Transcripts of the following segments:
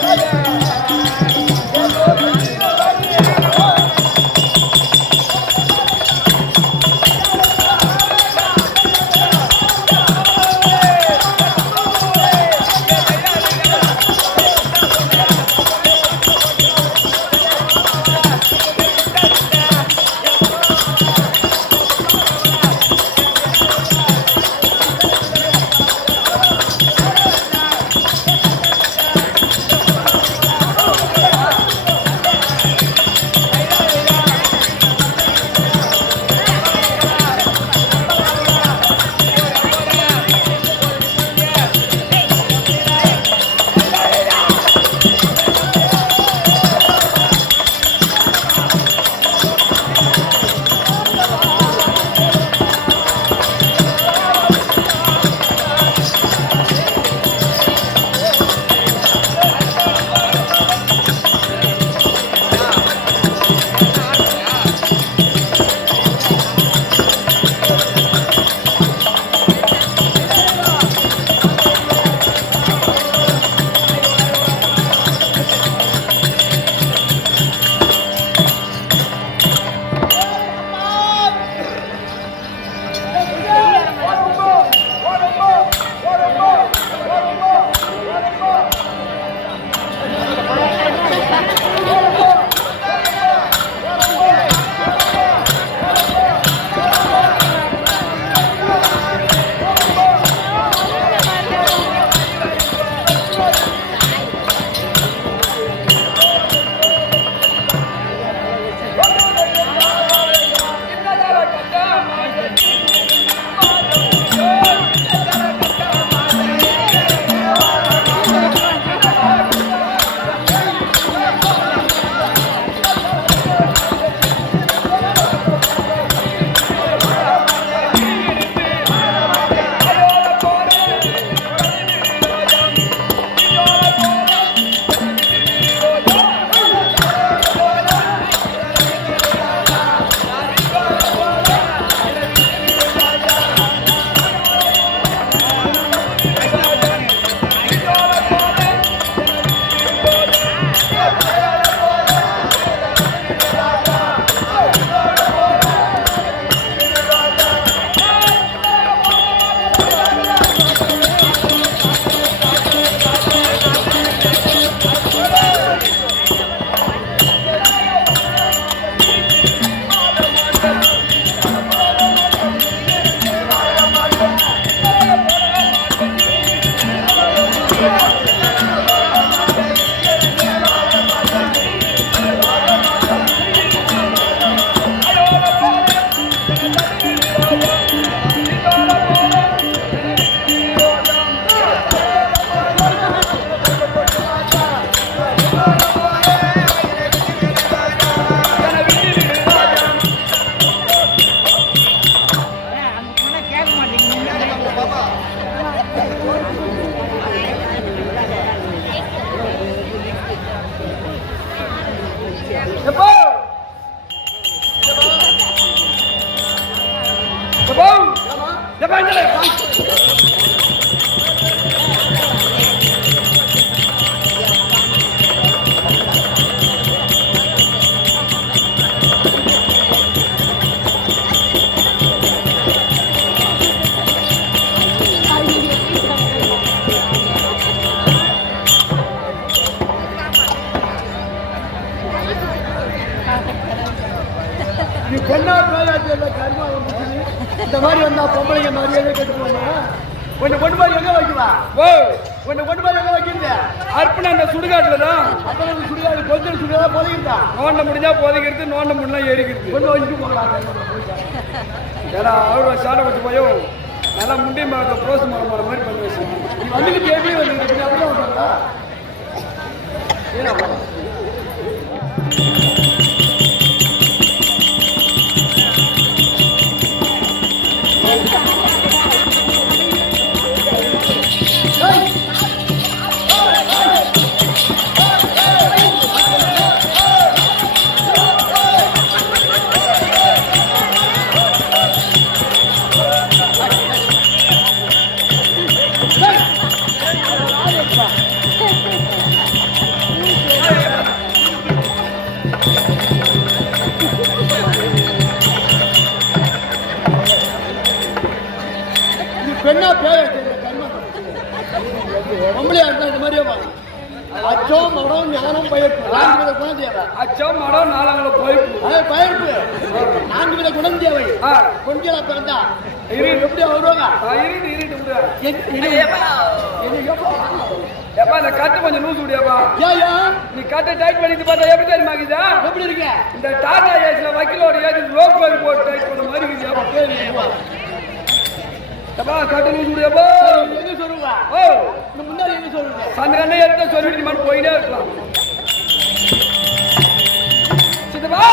Thank you. நீ பெண்ணா பேராட்சி கருமா இந்த மாதிரி வந்தா பொம்பளைங்க மரியாதை கேட்டுக்கோங்க. கொஞ்சம் கொண்டு போய் எங்க வைக்கலாம்? ஓ கொஞ்சம் கொண்டு போய் எங்க வைக்கிறீங்க? அர்ப்பணம் அந்த சுடுகாட்டுல தான். அப்புறம் சுடுகாடு கொஞ்சம் சுடுகாடு போதிக்கிறதா? நோண்ட முடிஞ்சா போதிக்கிறது, நோண்ட முடியல எரிக்கிறது. கொண்டு வச்சுட்டு போகலாம். ஏன்னா அவரோட சாலை வச்சு போயும் நல்லா முண்டி மேலே ப்ரோஸ் மரம் போகிற மாதிரி பண்ணி வச்சு வந்துக்கிட்டு எப்படி வந்து அப்படியே வந்தாங்களா? பெண்ணா பேர் பொம்பளையா இருந்தா இந்த மாதிரியே அச்சம் மடம் ஞானம் பயிர்ப்பு 4 வித குணம் தேவை. அச்சம் மடம் 4 பயிர்ப்பு பயிர்ப்பு 4 வித குணம் தேவை. கொஞ்சம் பிறந்தா எப்படி வருவாங்க? இந்த கட்டு கொஞ்சம் லூஸ் விடியாப்பா. நீ கட்டை டைட் பண்ணிட்டு பார்த்தா எப்படி தெரியுமாக்குதா? எப்படி இருக்க? இந்த டாடா ஏஸ்ல வக்கீலோட ஏஜ் ரோப் கோயில் போட்டு டைட் பண்ண மாதிரி இருக்குது. கட்டு லூஸ் விடியாப்பா. எங்க சொல்லுவா? ஓ முன்னாடி எங்க சொல்லுங்க? சந்திரனே எடுத்து சொல்லிட்டு மாதிரி போயிட்டே இருக்கலாம். சித்தப்பா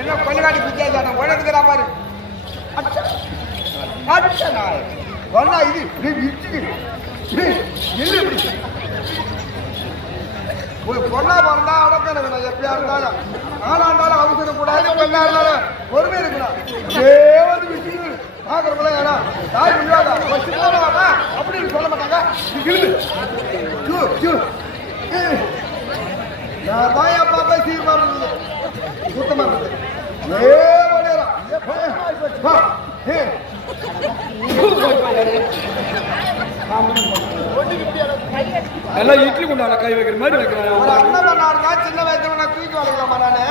என்ன கொள்ளகாட்டி பிச்சா உடனே பாரு பொண்ணா பிறந்தா அடக்கணும் வேணும். எப்படியா இருந்தாலும் ஆனா இருந்தாலும் அவசரம் கூடாது. பெண்ணா இருந்தாலும் பொறுமை இருக்கணும். ஏவது விஷயம் பாக்குறப்பல ஏன்னா தாய் முடியாதா அப்படின்னு சொல்ல மாட்டாங்க. நான் தான் என் பாப்பா சீர்மா இருந்தது சுத்தமா இருந்தது. எல்லாம் இட்லி கொண்டாட கை வைக்கிற மாதிரி வைக்கிறேன். ஒரு அண்ணன் பண்ணாருன்னா சின்ன வயசுல நான் தூக்கி வளர்க்கலாமா நானு?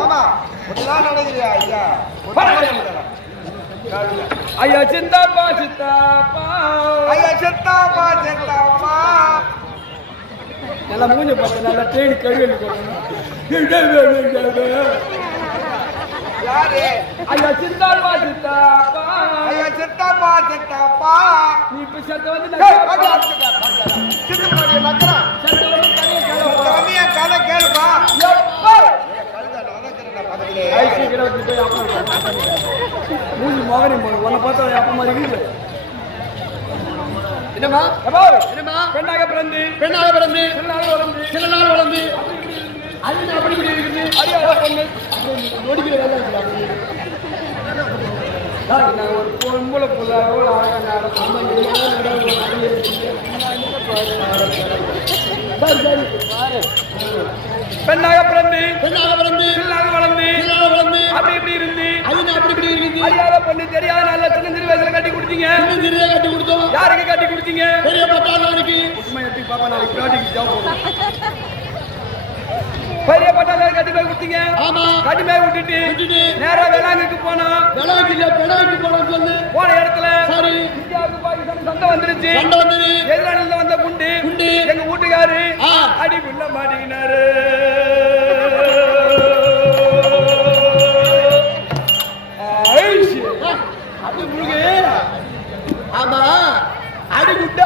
ஆமா அப்படிதான் நினைக்கிறியா? ஐயா சித்தாப்பா சித்தாப்பா ஐயா சித்தாப்பா சித்தாப்பா நல்லா மூஞ்ச பார்த்து நல்லா தேடி கழுவி யாரு? ஐயா சித்தாப்பா சித்தாப்பா ஐயா சித்தாப்பா சித்தாப்பா. நீ இப்ப சத்த வந்து சித்தப்பா நக்கறேன். சத்த வந்து தனியா கதை கேளுப்பா. மூஞ்சி மகனே உன்னை பார்த்தா அப்ப மாதிரி இருக்குது. என்னமா என்னமா பெண்ணாக பிறந்து சில நாள் வளர்ந்து அது அப்படி இப்படி இருக்குது. அறியாத பொண்ணு நொடிக்கிற வேலை ஒரு பொம்பளை புள்ள எவ்வளோ அழகாக பெண்ணாக பிறந்து சில நாள் வளர்ந்து அப்படி இப்படி இருந்து அறியாத பொண்ணு தெரியாத நல்ல சின்ன வயசுல கட்டி கொடுத்தீங்க. யாருக்கு கட்டி கொடுத்தீங்க? பெரிய பட்டாளருக்கு. பாப்பா நாளைக்கு பிராட்டிக்கு பெரிய பட்டாளர் கட்டி போய் கொடுத்தீங்க. கட்டி போய் விட்டுட்டு நேரா வேளாங்குக்கு போனா சொல்லு போன இடத்துல இந்தியாவுக்கு பாகிஸ்தான் சண்டை வந்துருச்சு. எதிராளில வந்த குண்டு எங்க வீட்டுக்காரு அடி புள்ள மாட்டிக்கினாரு. ஆமா அணுகுண்டா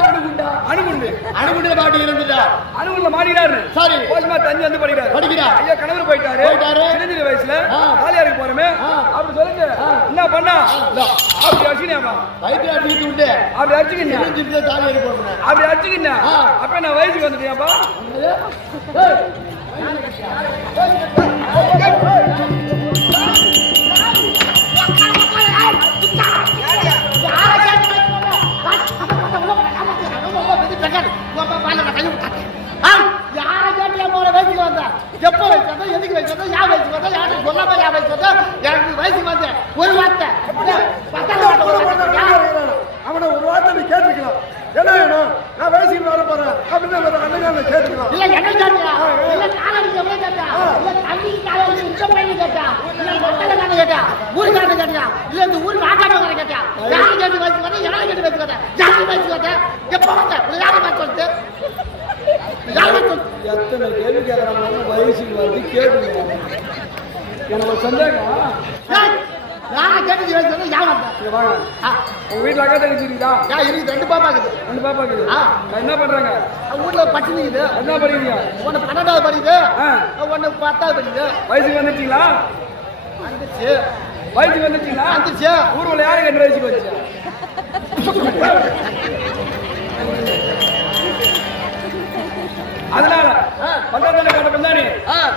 அணுகுண்டு பாட்டி இருந்துட்டா அணுகுண்ட மாட்டினாரு. சரி கோஷமா தண்ணி வந்து படிக்கிறார். ஐயா கணவர் போயிட்டாரு. சின்ன வயசுல ஆலியாருக்கு போறமே அப்படி சொல்லுங்க. என்ன பண்ணா அப்படி அடிச்சுனேமா வயிற்று அடிச்சுட்டு விட்டு அப்படி அடிச்சுக்கிட்டேன். அப்படி அடிச்சுக்கிட்டேன். அப்ப நான் வயசுக்கு வந்துட்டேன்ப்பா. அவனை ஒரு வார்த்தை நீ கேட்டுக்கலாம். என்ன வேணும்? நான் வயசுக்கு வர போறேன் அப்படின்னு ஒரு அண்ணன் கேட்டுக்கலாம். இல்ல என்ன கேட்டா இல்ல காலடிக்கு எவ்வளவு கேட்டா இல்ல தண்ணிக்கு காலடிக்கு இந்த பையன் கேட்டா இல்ல மக்கள் காட்ட கேட்டா ஊருக்காரங்க கேட்டா இல்ல இந்த ஊர் நாட்டாளங்க கேட்டா யாரு கேட்டு வச்சுக்கோங்க யாரை கேட்டு வச்சுக்கோங்க யாரு வச்சுக்கோங்க எப்ப வந்த யாரை பார்த்து எத்தனை கேள்வி கேட்கறாங்க வயசுக்கு வந்து கேட்டுங்க. எனக்கு ஒரு சந்தேகம். யாரை கேட்டு வச்சுக்கோங்க யார் வந்தா வாங்க. உங்க வீட்டுல அக்கா தங்கச்சி இருக்குதா? இருக்கு 2 பாப்பா இருக்குது. 2 பாப்பா இருக்குது. என்ன பண்றாங்க? வீட்டுல பட்டினி இருக்குது. என்ன படிக்கிறீங்க? ஒன்னு 12வது படிக்குது, ஒன்னு 10வது படிக்குது. வயசுக்கு வந்துட்டீங்களா? வந்துச்சு. வயசுக்கு வந்துட்டீங்களா? வந்துச்சு. ஊர்ல யாருக்கு 2 வயசுக்கு வந்துச்சு? அதனால பக்கத்துல கட்டணம் தானே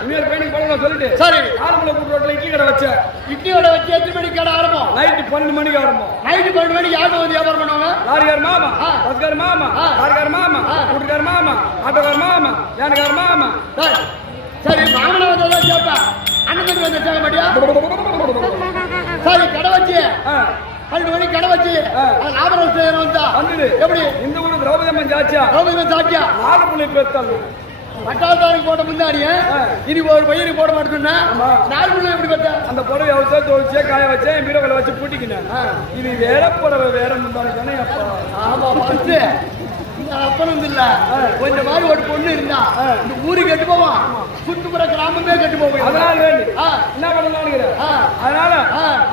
இன்னொரு பையனுக்கு பழகம் சொல்லிட்டு சரி ஆலமலை கூட்டு ரோட்ல இட்லி கடை வச்சேன். இட்லி கடை வச்சு எத்தனை மணிக்கு கடை ஆரம்பம்? நைட்டு 12 மணிக்கு ஆரம்பம். நைட்டு 12 மணிக்கு யாரும் வந்து வியாபாரம் பண்ணுவாங்க? லாரிக்கார மாமா, பஸ்கார மாமா, கார்கார மாமா, கூட்டுக்கார மாமா, ஆட்டோக்கார மாமா, வேனுக்கார மாமா. சரி மாமனை வந்து கேப்பா அண்ணன் தம்பி வந்து கேட்க மாட்டியா? சரி கடை வச்சு 12 மணிக்கு கடை வச்சு லாபரம் செய்யணும் வந்தா வந்தது எப்படி? இந்த ஊரு திரௌபதி அம்மன் சாட்சியா சாட்சியா நாகப்புள்ளி பேர்த்தாள் பட்டாளத்தாருக்கு போட்ட முன்னாடியே இனி ஒரு பையனுக்கு போட மாட்டேன்னா 4 பிள்ளை எப்படி பார்த்தா? அந்த புடவை அவசர துவைச்சே காய வச்சேன் பீரோவில் வச்சு பூட்டிக்கினேன். இது வேற புடவை வேற முந்தானே தானே அப்பா. ஆமா பத்து அப்பனும் இல்ல கொஞ்சம் மாதிரி ஒரு பொண்ணு இருந்தா இந்த ஊரு கெட்டு போவான், சுற்றுப்புற கிராமமே கெட்டு போவோம். அதனால வேண்டி என்ன பண்ணலான்னு அதனால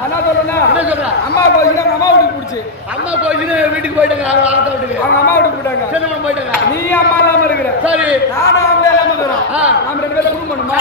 என்ன சொல்றேன்னா என்ன சொல்றேன்? அம்மா கோயிலுக்கு அவங்க அம்மா வீட்டுக்கு பிடிச்சி அம்மா கோயிலுக்கு வீட்டுக்கு போயிட்டாங்க. ஆத்தா வீட்டுக்கு அவங்க அம்மா வீட்டுக்கு போயிட்டாங்க. சின்ன போயிட்டாங்க. நீ அம்மா இல்லாம இருக்கிற. சரி நானும் அம்மா இல்லாம இருக்கிறோம். நாம 2 பேரும் குடும்பம் பண்ணுமா?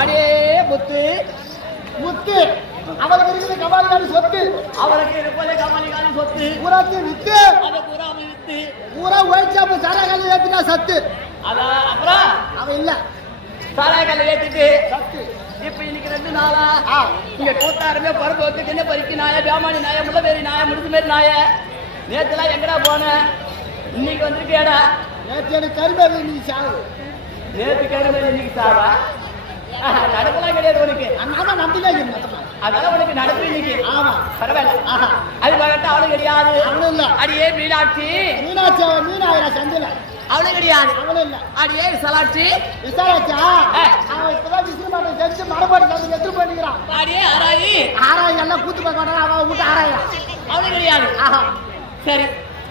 அடே முத்து முத்து அவளுக்கு இருக்குது கபாலிகாரி சொத்து. அவளுக்கு இருப்பதே கபாலிகாரி சொத்து. பூராத்தி வித்து அதை பூரா வித்து பூரா ஒழிச்சாப்பு சாராக்கால ஏத்தினா சத்து. அதான் அப்புறம் அவன் இல்ல சாராக்கால ஏத்திட்டு சத்து. இப்ப இன்னைக்கு 2 நாளா இங்க கூத்தாருமே பருப்பு வச்சு கிண்ண பறிக்கு நாய வியாமானி நாய முள்ளவேரி நாய முடிச்சு மாரி நாய நேற்றுலாம் எங்கடா போன இன்னைக்கு வந்திருக்கேடா. நேற்று எனக்கு கரும்பு இன்னைக்கு சாவு. நேற்று கரும்பு இன்னைக்கு சாவா? நடக்கலாம் கிடையாது உனக்கு. அண்ணா நம்பிதான் அதெல்லாம் உனக்கு நடப்பு இன்னைக்கு. ஆமா பரவாயில்ல. அது பார்த்து அவளும் கிடையாது. அவளும் இல்ல. அடியே மீனாட்சி மீனாட்சி மீனாயிரா சந்தில அவளும் கிடையாது. அவளும் இல்ல. அடியே விசாலாட்சி விசாலாட்சா அவன் இப்பதான் விசிறமாட்டை செஞ்சு மரபாடு தந்து எதிர்ப்பு பண்ணிக்கிறான். அடியே ஆராயி ஆராய் எல்லாம் கூத்து பார்க்க அவன் விட்டு ஆராயா அவளும் கிடையாது. சரி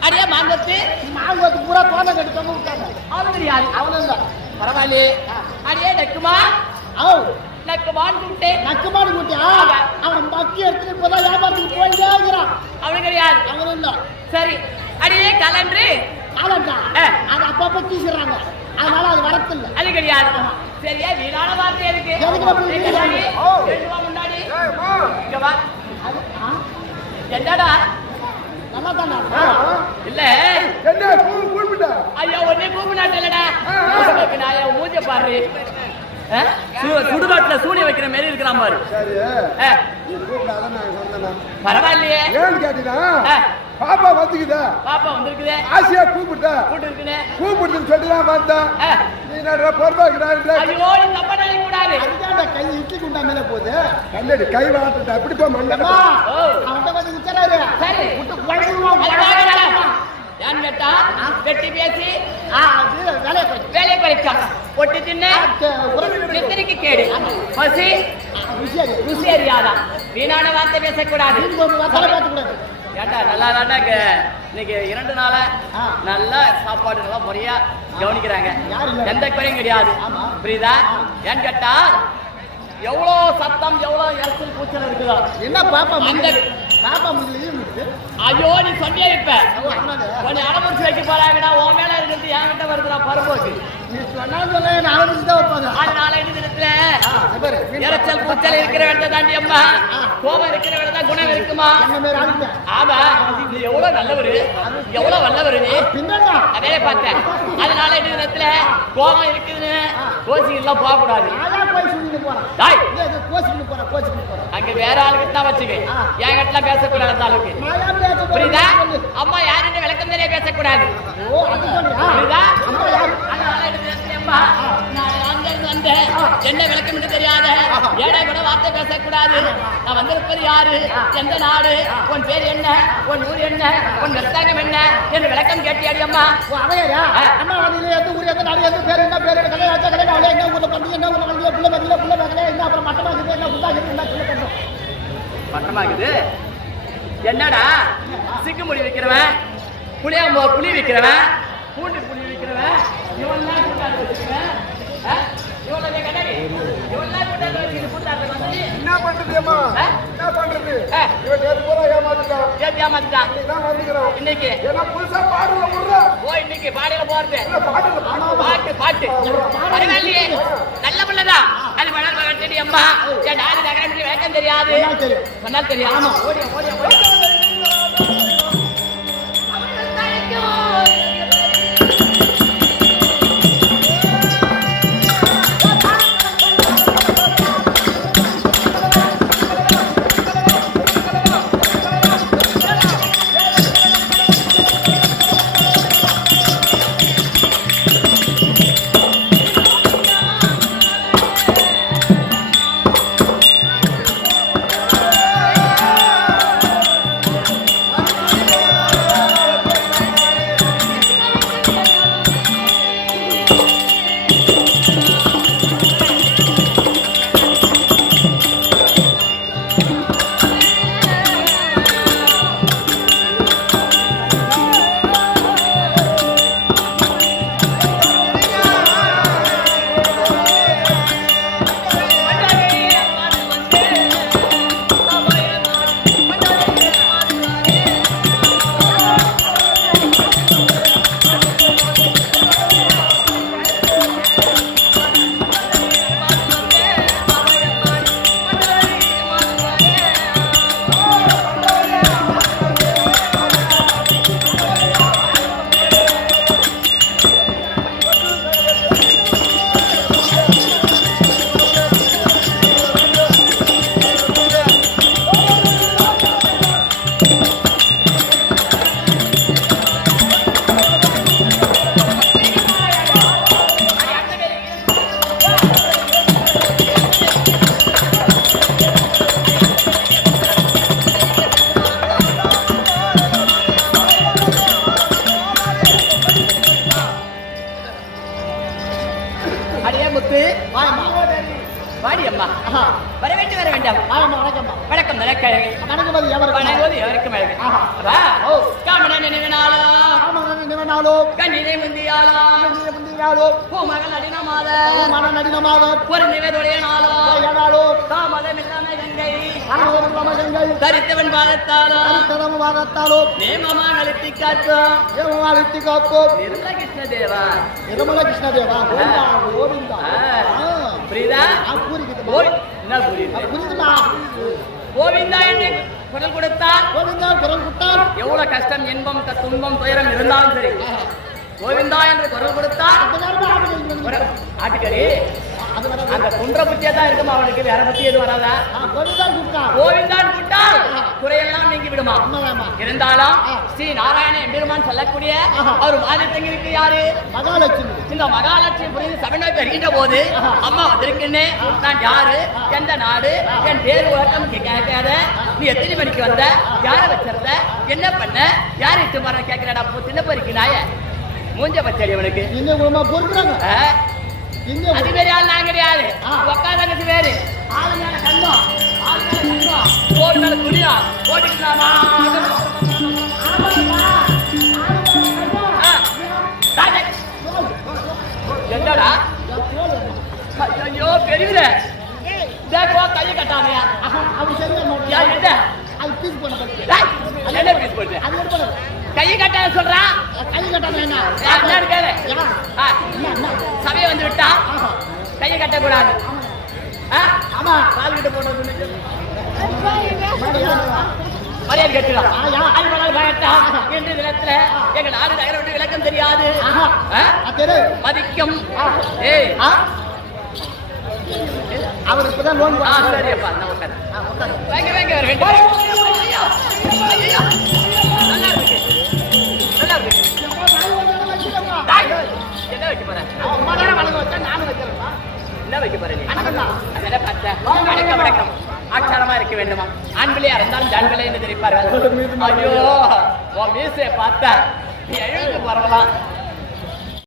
அடியே மாங்கத்து மாங்கத்து பூரா தோட்டம் கட்டி தொங்க விட்டாங்க. அவளும் கிடையாது. அவளும் இல்ல. பரவாயில்லையே அடியே நக்குமா ஓ நக்குமான்னு கூப்பிட்டேன். நக்குமாடு கூட்டியா அவன் மக்கி எடுத்துட்டு இப்பதான் வியாபாரத்துக்கு போயிட்டே இருக்கிறான். அவனு கிடையாது. அவனும் இல்ல. சரி அடியே கலன்று காலண்டா அது அப்பப்ப தீசுறாங்க, அதனால அது வரத்தில்ல. அது கிடையாது. சரியா வீணான வார்த்தை இருக்கு. முன்னாடி இங்க வா. என்னடா நல்லா தானே இல்ல என்ன கூப்பிட்டா ஐயா ஒன்னே கூப்பிடாட்டலடா. நான் மூஞ்ச பாரு, சுடுகாட்டுல சூனிய வைக்கிற மாதிரி இருக்கிறான் பாரு. சரி நீ கூப்பிடாத நான் சொன்னேன். பரவாயில்லையே. ஏன்னு கேட்டீங்கன்னா பாப்பா வந்துக்குதா, பாப்பா வந்திருக்குதே, ஆசையா கூப்பிட்டா கூப்பிடுன்னு சொல்லிதான் வந்தேன். நீ நான் பொறுப்பாக்குறாரு. ஐயோ நீ தப்பா நினைக்க கூடாது. அதுதான் கை இட்லி குண்டா மேல போகுது. கண்ணடி கை வாட்டுட்டா அப்படி போ மண்டமா அவன்கிட்ட வந்து உச்சராரு. சரி விட்டு குழம்புவான். ஏன் கேட்டா வெட்டி பேசி அது வேலையை பறிச்சான். ஒட்டி தின்னு நித்திரிக்கு கேடு, பசி ருசி அறியாதா. வீணான வார்த்தை பேசக்கூடாது. ஏண்டா நல்லா தாண்டாங்க இன்னைக்கு 2 நாளா நல்லா சாப்பாடு நல்லா முறையா கவனிக்கிறாங்க, எந்த குறையும் கிடையாது. புரியுதா? ஏன்னு கேட்டா எவ்வளோ சத்தம் எவ்வளோ இறச்சல் கூச்சல் இருக்குதோ. என்ன பாப்பா அந்த பாப்பா முடியல. ஐயோ நீ சொன்னியே இப்ப கொஞ்சம் அடமுடிச்சு வைக்க போறாங்கடா. உன் மேல இருக்கிறது என்கிட்ட வருதுடா பரும்போக்கு. நீ சொன்னாலும் சொல்ல அடமுடிச்சு தான் வைப்பாங்க. அதனால இடத்துல இறச்சல் கூச்சல் இருக்கிற இடத்த தாண்டி அம்மா கோபம் இருக்கிற இடத்த குணம் இருக்குமா? ஆமா நீ எவ்வளவு நல்லவரு எவ்வளவு வல்லவரு நீ பின்னா அதே பார்த்தேன். அதனால இடத்துல கோபம் இருக்குதுன்னு கோச்சிக்கு எல்லாம் போக கூடாது. அங்க வேற ஆளுகிட்ட தான் வச்சுக்க, என் கிட்ட பேசக்கூடாது. அந்த அளவுக்கு புரியுதா? அம்மா யாருன்னு விளக்கம் தெரிய பேசக்கூடாது. புரியுதா? என்ன விளக்கம் தெரியாத ஏழை கூட வார்த்தை பேசக்கூடாது. நான் வந்திருப்பது யாரு, எந்த நாடு, உன் பேர் என்ன, உன் ஊர் என்ன, உன் வெத்தாங்கம் என்ன என்று விளக்கம் கேட்டியாடி அம்மா. அவையா அம்மா எந்த ஊர் எந்த நாடு எந்த பேர் என்ன பேர் கலை ஆச்சா கலை அவளே என்ன ஊர்ல பண்ணி என்ன ஊர்ல பண்ணி புள்ள பதில புள்ள பதில என்ன அப்புறம் மட்டமாக்குது என்ன புத்தாக்குது என்ன சொல்ல பண்ணும் மட்டமாக்குது. என்னடா சிக்கு முடி வைக்கிறவன், புளியாம்போ புளி வைக்கிறவன், பூண்டு புளி வைக்கிறவன், இவெல்லாம் கூட்டாந்து வச்சுக்கிறேன். இவளை கண்ணாடி இவெல்லாம் கூட்டாந்து வச்சுக்கிட்டு கூட்டாந்து வந்து என்ன பண்றது அம்மா? என்ன பண்றது? இவன் ஏமாத்திட்டான் இன்னைக்கு. புதுசா பாடுல விடுற ஓ இன்னைக்கு பாடையில போறது பாட்டு பாட்டு பரவாயில்லையே, நல்ல பிள்ளைதான். அது வளர்ச்சி அம்மா என் நாடு நகரம் வேக்கம் தெரியாது சொன்னால் தெரியாது. ஓடியா ஓடியா ஓடியா வாடி அம்மா வர வேண்டும் வர வேண்டாம் வணக்கம்மா வணக்கம் நிலக்கழகு வணக்கமதி எவருக்கு வணங்குவது எவருக்கும் அழகு காமன நினைவினாலோ கண்ணினை முந்தியாலோ பூமகன் நடினமாத ஒரு நிவேதுடைய நாளோ தாமதம் இல்லாம கங்கை தரித்தவன் பாதத்தாலோ நேமமா அழுத்தி காத்தோம் நிர்மல கிருஷ்ணதேவா கோவிந்தா புரியுதா என்ன புரியுது கோவிந்தா என்று குரல் கொடுத்தால் எவ்வளவு கஷ்டம் இன்பம் துன்பம் துயரம் இருந்தாலும் சரி கோவிந்தா என்று குரல் கொடுத்தால் ஆட்டுக்கறி அந்த குன்ற புத்தியா தான் இருக்குமா அவனுக்கு வேற பத்தி எதுவும் வராதா கோவிந்தான் கூட்டால் குறையெல்லாம் நீங்கி விடுமா இருந்தாலும் ஸ்ரீ நாராயண எம்பெருமான் சொல்லக்கூடிய அவர் மாதிரி தங்கிருக்கு யாரு மகாலட்சுமி இந்த மகாலட்சுமி புரிந்து சபை வருகின்ற போது அம்மா வந்திருக்கேன் நான் யாரு எந்த நாடு என் பேர் உலகம் கேட்காத நீ எத்தனை மணிக்கு வந்த யார வச்சிருந்த என்ன பண்ண யாரு இட்டு மரம் கேட்கிறடா சின்ன பறிக்கு நாய மூஞ்ச பச்சடி அவனுக்கு பொறுக்கிறாங்க அது வேற ஆள் நான் கிடையாது உட்காந்து வேறு ஆளு மேல கண்டோம் தோல் மேல துணியா போட்டுக்கலாமா என்னடா ஐயோ பெரியல கையை கட்டாமையா என்ன பீஸ் போட்டு கையை கட்ட சொல்றா சபையை வந்து விட்டா கையை கட்டக்கூடாது ஆமா கால் கிட்ட போட்டு மரியாதை கட்டுறான் என்று தினத்துல எங்க நாடு நகர விளக்கம் தெரியாது மதிக்கும் ஏய் அவர் இப்பதான் லோன் சரிப்பா வாங்க வாங்க வர வேண்டும் நல்லா இருக்கு என்ன வைக்க போறேன் என்ன வைக்க போறேன் வணக்கம் ஆச்சாரமா இருக்க வேண்டுமா ஆண்களே இருந்தாலும் ஜான்களே என்று தெரிவிப்பார்கள் ஐயோ உன் மீசையை பார்த்தா நீ எழுந்து பரவலாம்